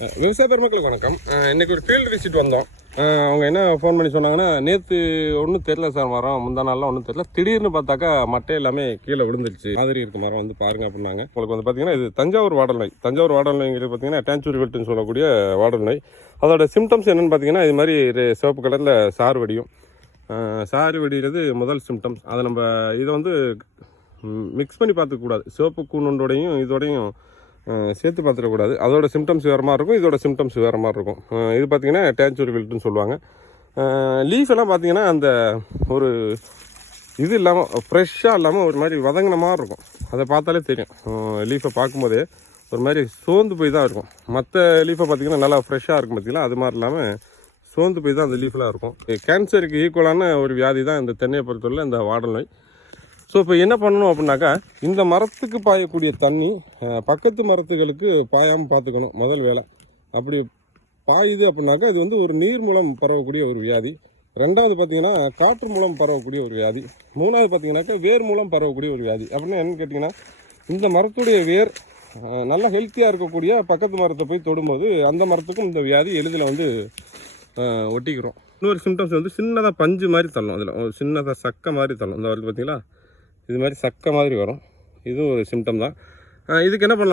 விவசாய பெருமக்களுக்கு வணக்கம். இன்றைக்கி இன்னைக்கு ஒரு ஃபீல்டு விசிட் வந்தோம். அவங்க என்ன ஃபோன் பண்ணி சொன்னாங்கன்னா நேற்று ஒன்றும் தெரில சார் மரம். முந்தா நாள்லாம் ஒன்றும் தெரில திடீர்னு பார்த்தாக்கா மட்டை எல்லாமே கீழே விழுந்துருச்சு. மாதிரி இருக்க மரம் வந்து பாருங்க அப்படின்னாங்க. உங்களுக்கு வந்து பார்த்தீங்கன்னா இது தஞ்சாவூர் வாடல் நோய். தஞ்சாவூர் வாடல் நோய்ங்கிறது பார்த்தீங்கன்னா டேஞ்சூரி வெட்டுன்னு சொல்லக்கூடிய வாடல் நோய். அதோட சிம்டம்ஸ் என்னென்னு பார்த்தீங்கன்னா இது மாதிரி சிவப்பு கலரில் சாறு வடியும். சாறு வெடிகிறது முதல் சிம்டம்ஸ் அதை நம்ம இதை வந்து மிக்ஸ் பண்ணி பார்த்துக்கூடாது சிவப்பு கூண்டோடையும் இதோடையும் சேர்த்து பார்த்துடக்கூடாது அதோட சிம்டம்ஸ் வேறு மாதிரி இருக்கும் இதோட சிம்டம்ஸ் வேறு மாதிரி இருக்கும். இது பார்த்தீங்கன்னா டேஞ்சூர் வில்ட்டுன்னு சொல்லுவாங்க. லீஃப் எல்லாம் பார்த்தீங்கன்னா அந்த ஒரு இது இல்லாமல் ஃப்ரெஷ்ஷாக இல்லாமல் ஒரு மாதிரி வதங்கின மாதிரி இருக்கும். அதை பார்த்தாலே தெரியும். லீஃபை பார்க்கும்போதே ஒரு மாதிரி சோர்ந்து போய் தான் இருக்கும். மற்ற லீஃபை பார்த்தீங்கன்னா நல்லா ஃப்ரெஷ்ஷாக இருக்கும் பார்த்தீங்களா அது மாதிரி இல்லாமல் சோர்ந்து போய் தான் அந்த லீஃப்லாம் இருக்கும். கேன்சருக்கு ஈக்குவலான ஒரு வியாதி தான் இந்த தென்னையை பொறுத்தவரை இந்த வாடல் நோய். ஸோ இப்போ என்ன பண்ணணும் அப்படின்னாக்கா இந்த மரத்துக்கு பாயக்கூடிய தண்ணி பக்கத்து மரத்துகளுக்கு பாயாமல் பார்த்துக்கணும் முதல் வேலை அப்படி பாயுது அப்படின்னாக்கா இது வந்து ஒரு நீர் மூலம் பரவக்கூடிய ஒரு வியாதி. ரெண்டாவது பார்த்தீங்கன்னா காற்று மூலம் பரவக்கூடிய ஒரு வியாதி. மூணாவது பார்த்தீங்கன்னாக்கா வேர் மூலம் பரவக்கூடிய ஒரு வியாதி. அப்படின்னா என்னன்னு கேட்டிங்கன்னா இந்த மரத்துடைய வேர் நல்லா ஹெல்த்தியாக இருக்கக்கூடிய பக்கத்து மரத்தை போய் தொடும்போது அந்த மரத்துக்கும் இந்த வியாதி எளிதில் வந்து ஒட்டிக்கிறோம். இன்னொரு சிம்டம்ஸ் வந்து சின்னதாக பஞ்சு மாதிரி தள்ளும் அதில். சின்னதாக சக்கை மாதிரி தள்ளும். இந்த வருது பார்த்தீங்களா இது மாதிரி சக்கை மாதிரி வரும். இதுவும் ஒரு சிம்டம் தான். இதுக்கு என்ன பண்ணலாம்?